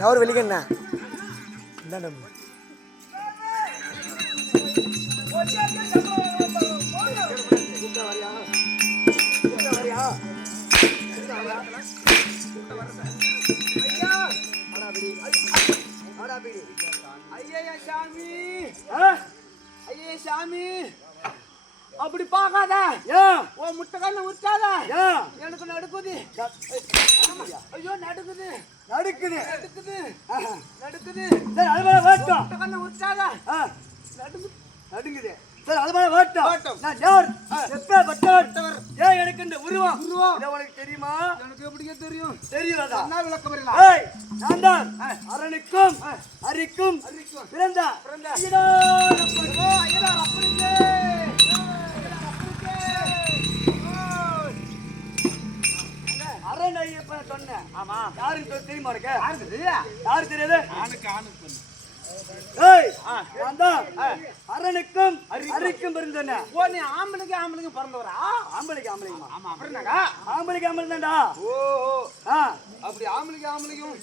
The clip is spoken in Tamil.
அவர் வெளிக்கண்ணா சாமி அப்படி பார்க்காத ஓ முட்டை கண்ணு உச்சாத எனக்கு நடுக்குது ஐயோ நடுக்குது நடுக்குது நடுக்குது நடுக்குது முட்டை கண்ணு உச்சாத நடுங்குது சரி அது மாதிரி வாட்டம் நான் யார் எப்பேற்பட்டவர் ஏன் எனக்கு இந்த உருவம் உனக்கு தெரியுமா எனக்கு எப்படியே தெரியும் தெரியாதா என்ன விளக்கம் வரலாம் நான் தான் அரணுக்கும் அரிக்கும் பிறந்த அரண் ஐயப்பன் சொன்னேன். ஆமா யாருக்கு தெரியுமா இருக்க யாரு தெரியாது அரணுக்கும் அரிக்கும் பிறந்தன நீ ஆம்பளைக்கு பிறந்தவரா ஆம்பளைக்கு ஆம்பளைக்குமா ஆமா அப்புறம் ஆம்பளைக்கு ஆம்பளை தான்டா ஓ அப்படி ஆம்பளைக்கும்